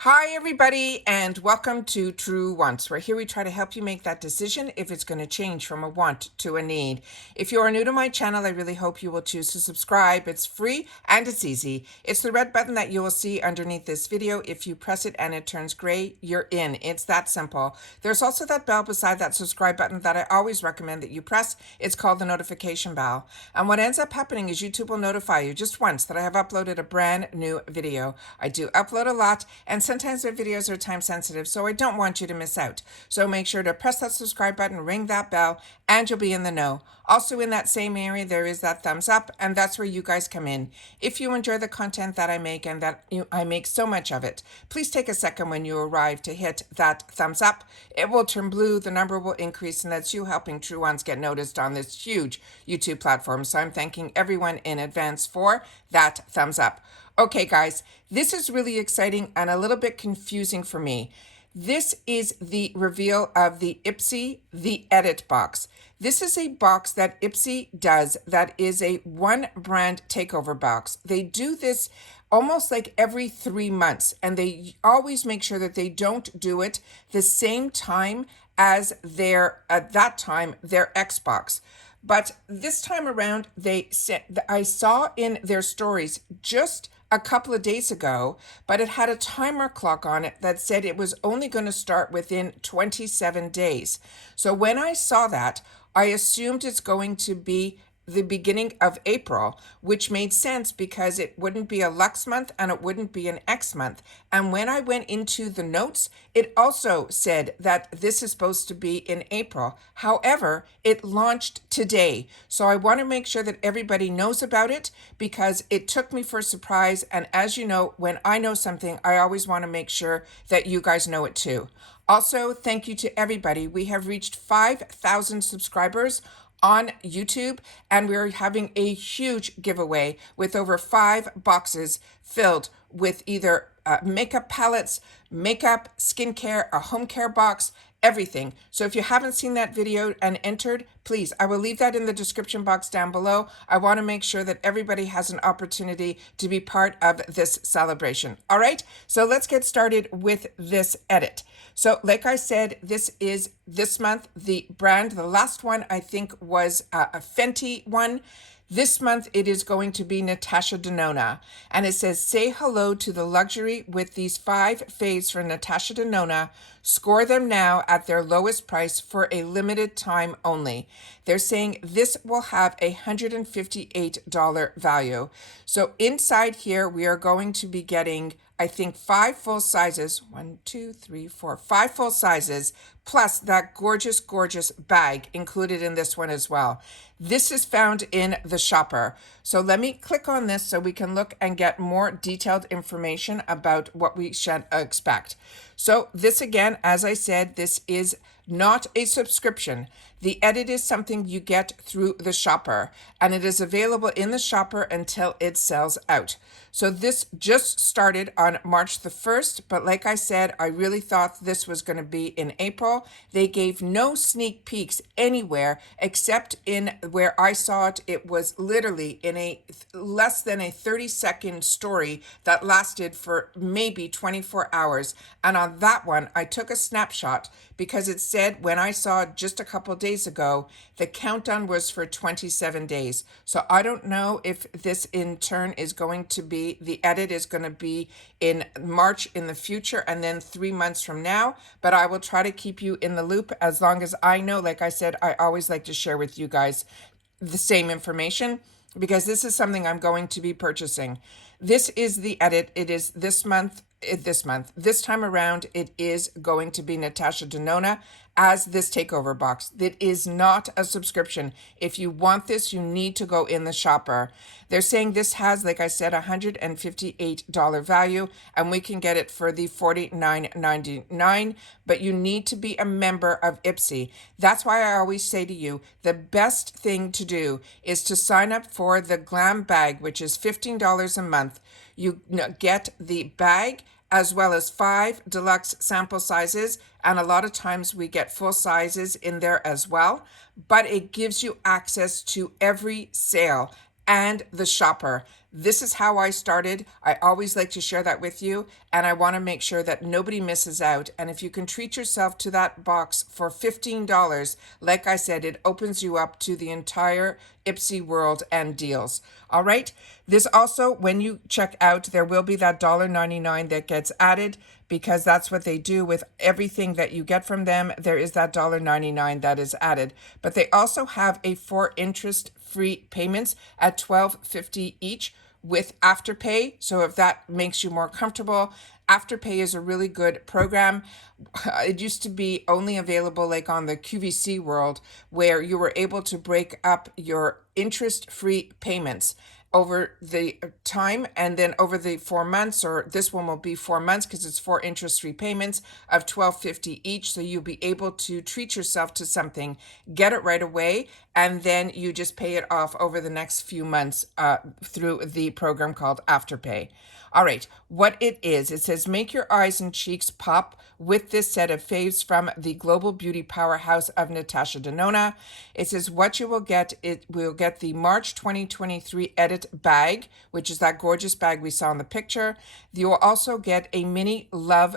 Hi, everybody, and welcome to True Wants, where here we try to help you make that decision if it's going to change from a want to a need. If you are new to my channel, I really hope you will choose to subscribe. It's free and it's easy. It's the red button that you will see underneath this video. If you press it and it turns gray, you're in. It's that simple. There's also that bell beside that subscribe button that I always recommend that you press. It's called the notification bell. And what ends up happening is YouTube will notify you just once that I have uploaded a brand new video. I do upload a lot, and sometimes my videos are time sensitive, so I don't want you to miss out. So make sure to press that subscribe button, ring that bell, and you'll be in the know. Also in that same area, there is that thumbs up, and that's where you guys come in. If you enjoy the content that I make, and I make so much of it, please take a second when you arrive to hit that thumbs up. It will turn blue, the number will increase, and that's you helping True Ones get noticed on this huge YouTube platform. So I'm thanking everyone in advance for that thumbs up. Okay, guys, this is really exciting and a little bit confusing for me. This is the reveal of the IPSY, the edit box. This is a box that IPSY does that is a one brand takeover box. They do this almost like every 3 months, and they always make sure that they don't do it the same time as their Xbox. But this time around, I saw in their stories just a couple of days ago, but it had a timer clock on it that said it was only going to start within 27 days. So when I saw that, I assumed it's going to be the beginning of April, which made sense because it wouldn't be a Lux month and it wouldn't be an X month. And when I went into the notes, it also said that this is supposed to be in April. However, it launched today. So I want to make sure that everybody knows about it because it took me for a surprise. And as you know, when I know something, I always want to make sure that you guys know it too. Also, thank you to everybody. We have reached 5,000 subscribers on YouTube, and we're having a huge giveaway with over 5 boxes filled with either makeup palettes, makeup, skincare, a home care box, everything. So if you haven't seen that video and entered, please, I will leave that in the description box down below. I want to make sure that everybody has an opportunity to be part of this celebration. All right, so let's get started with this edit. So like I said, this is this month, the brand, the last one I think was a Fenty one. This month, it is going to be Natasha Denona. And it says, say hello to the luxury with these 5 faves for Natasha Denona. Score them now at their lowest price for a limited time only. They're saying this will have a $158 value. So inside here, we are going to be getting, I think, 5 full sizes. 1, 2, 3, 4, 5 full sizes, plus that gorgeous, gorgeous bag included in this one as well. This is found in the shopper. So let me click on this so we can look and get more detailed information about what we should expect. So this again, as I said, this is not a subscription. The edit is something you get through the shopper, and it is available in the shopper until it sells out. So this just started on March the 1st, but like I said, I really thought this was going to be in April. They gave no sneak peeks anywhere except in where I saw it. It was literally in a less than a 30-second story that lasted for maybe 24 hours. And on that one, I took a snapshot because it said when I saw it just a couple days ago, the countdown was for 27 days. So I don't know if this in turn is going to be, the edit is going to be in March in the future and then 3 months from now, but I will try to keep you in the loop as long as I know. Like I said, I always like to share with you guys the same information because this is something I'm going to be purchasing. This is the edit. It is this time around, it is going to be Natasha Denona as this takeover box. That is not a subscription. If you want this, you need to go in the shopper. They're saying this has, like I said, $158 value, and we can get it for the $49.99, but you need to be a member of IPSY. That's why I always say to you, the best thing to do is to sign up for the Glam Bag, which is $15 a month. You get the bag as well as 5 deluxe sample sizes, and a lot of times we get full sizes in there as well, but it gives you access to every sale and the shopper. This is how I started. I always like to share that with you, and I want to make sure that nobody misses out. And if you can treat yourself to that box for $15, like I said, it opens you up to the entire IPSY world and deals. All right. This also, when you check out, there will be that $1.99 that gets added, because that's what they do with everything that you get from them. There is that $1.99 that is added. But they also have a 4 interest-free payments at $12.50 each with Afterpay. So if that makes you more comfortable, Afterpay is a really good program. It used to be only available like on the QVC world, where you were able to break up your interest-free payments over the time, and then over the 4 months, or this one will be 4 months because it's 4 interest-free payments of $12.50 each. So you'll be able to treat yourself to something, get it right away, and then you just pay it off over the next few months through the program called Afterpay. All right, what it is, it says make your eyes and cheeks pop with this set of faves from the global beauty powerhouse of Natasha Denona. It says what you will get, it will get the March 2023 edit bag, which is that gorgeous bag we saw in the picture. You will also get a mini love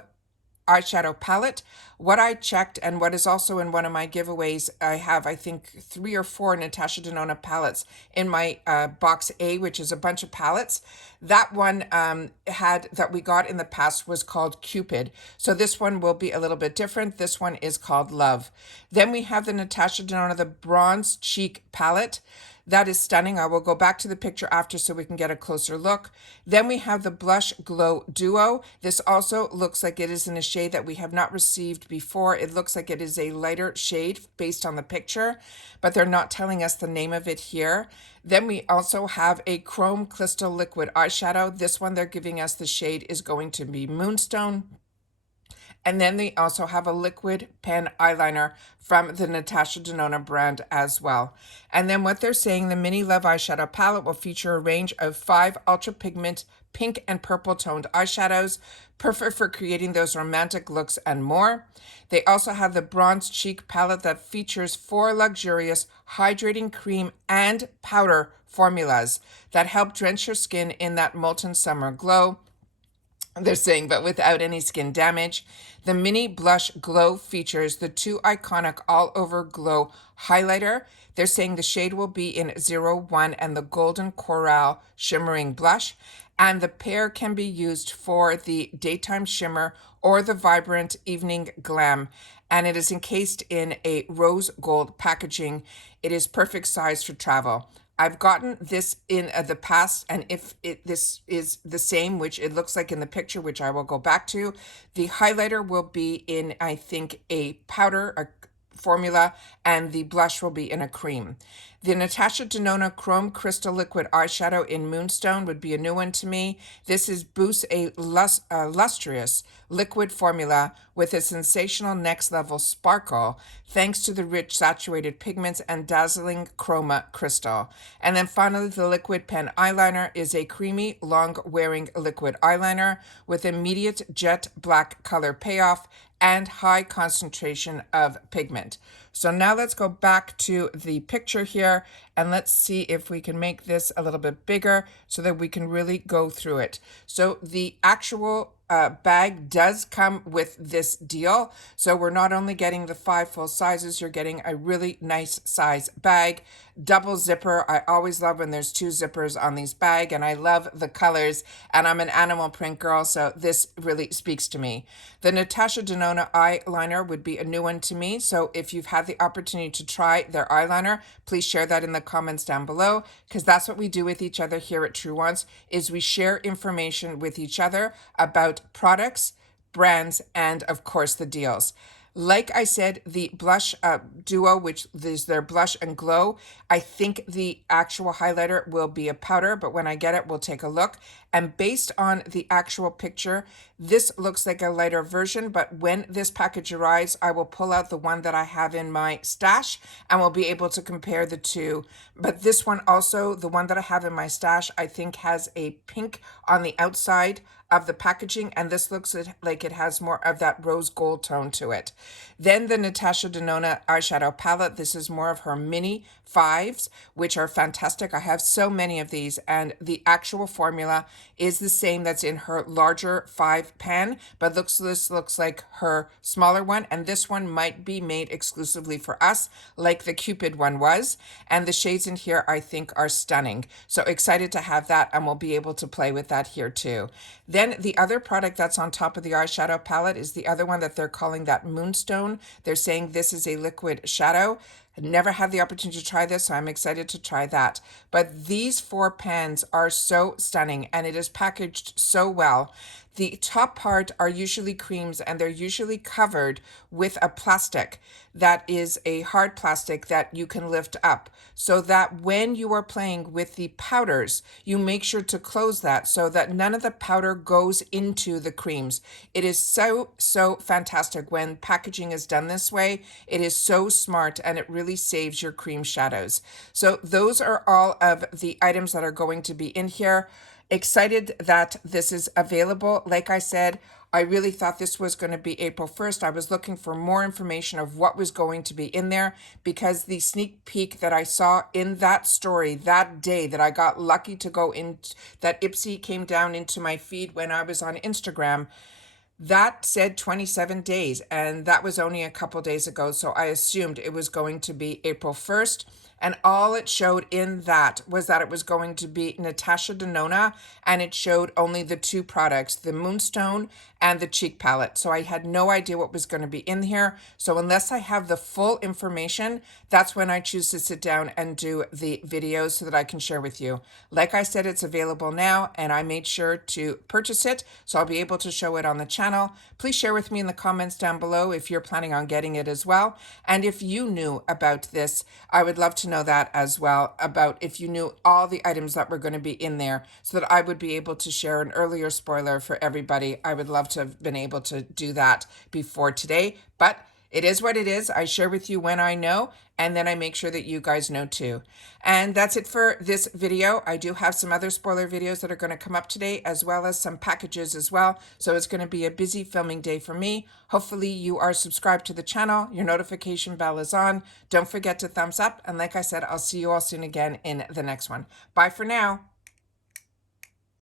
eyeshadow palette. What I checked, and what is also in one of my giveaways, I have, I think, 3 or 4 Natasha Denona palettes in my box A, which is a bunch of palettes. That one that we got in the past was called Cupid. So this one will be a little bit different. This one is called Love. Then we have the Natasha Denona, the Bronze Cheek palette. That is stunning. I will go back to the picture after so we can get a closer look. Then we have the Blush Glow Duo. This also looks like it is in a shade that we have not received before. It looks like it is a lighter shade based on the picture, but they're not telling us the name of it here. Then we also have a Chrome Crystal Liquid Eyeshadow. This one they're giving us the shade is going to be Moonstone. And then they also have a liquid pen eyeliner from the Natasha Denona brand as well. And then what they're saying, the Mini Love Eyeshadow Palette will feature a range of 5 ultra pigment pink and purple toned eyeshadows, perfect for creating those romantic looks and more. They also have the Bronze Cheek Palette that features 4 luxurious hydrating cream and powder formulas that help drench your skin in that molten summer glow. They're saying, but without any skin damage. The Mini Blush Glow features the 2 iconic All Over Glow highlighter. They're saying the shade will be in 01 and the Golden Coral Shimmering Blush. And the pair can be used for the daytime shimmer or the vibrant evening glam. And it is encased in a rose gold packaging. It is perfect size for travel. I've gotten this in the past, and if this is the same, which it looks like in the picture, which I will go back to, the highlighter will be in, I think, a powder, a formula, and the blush will be in a cream. The Natasha Denona Chrome Crystal Liquid Eyeshadow in Moonstone would be a new one to me. This is Boost a lustrous liquid formula with a sensational next level sparkle, thanks to the rich saturated pigments and dazzling chroma crystal. And then finally, the liquid pen eyeliner is a creamy, long-wearing liquid eyeliner with immediate jet black color payoff and high concentration of pigment. So now let's go back to the picture here and let's see if we can make this a little bit bigger so that we can really go through it. So the actual bag does come with this deal. So we're not only getting the 5 full sizes, you're getting a really nice size bag, double zipper. I always love when there's 2 zippers on these bags, and I love the colors, and I'm an animal print girl, so this really speaks to me. The Natasha Denona eyeliner would be a new one to me. So if you've had the opportunity to try their eyeliner, please share that in the comments down below, because that's what we do with each other here at True Wants, is we share information with each other about products, brands, and of course the deals. Like I said, the blush duo, which is their blush and glow, I think the actual highlighter will be a powder, but when I get it, we'll take a look. And based on the actual picture, this looks like a lighter version, but when this package arrives, I will pull out the one that I have in my stash and we'll be able to compare the two. But this one also, the one that I have in my stash, I think has a pink on the outside of the packaging, and this looks like it has more of that rose gold tone to it. Then the Natasha Denona eyeshadow palette. This is more of her mini fives, which are fantastic. I have so many of these, and the actual formula is the same that's in her larger 5 pen, but this looks like her smaller one, and this one might be made exclusively for us, like the Cupid one was. And the shades in here I think are stunning. So excited to have that, and we'll be able to play with that here too. Then the other product that's on top of the eyeshadow palette is the other one that they're calling that Moonstone. They're saying this is a liquid shadow. I never had the opportunity to try this, so I'm excited to try that. But these 4 pans are so stunning, and it is packaged so well. The top part are usually creams, and they're usually covered with a plastic that is a hard plastic that you can lift up, so that when you are playing with the powders, you make sure to close that so that none of the powder goes into the creams. It is so fantastic when packaging is done this way. It is so smart, and it really saves your cream shadows. So those are all of the items that are going to be in here. Excited that this is available. Like I said, I really thought this was going to be April 1st. I was looking for more information of what was going to be in there, because the sneak peek that I saw in that story that day that I got lucky to go in, that IPSY came down into my feed when I was on Instagram, that said 27 days, and that was only a couple days ago, so I assumed it was going to be April 1st. And all it showed in that was that it was going to be Natasha Denona, and it showed only the 2 products, the Moonstone and the cheek palette. So I had no idea what was going to be in here. So unless I have the full information, that's when I choose to sit down and do the videos so that I can share with you. Like I said, it's available now, and I made sure to purchase it, so I'll be able to show it on the channel. Please share with me in the comments down below if you're planning on getting it as well. And if you knew about this, I would love to know that as well, about if you knew all the items that were going to be in there, so that I would be able to share an earlier spoiler for everybody. I would love to have been able to do that before today, but it is what it is. I share with you when I know, and then I make sure that you guys know too. And that's it for this video. I do have some other spoiler videos that are going to come up today, as well as some packages as well. So it's going to be a busy filming day for me. Hopefully you are subscribed to the channel. Your notification bell is on. Don't forget to thumbs up. And like I said, I'll see you all soon again in the next one. Bye for now.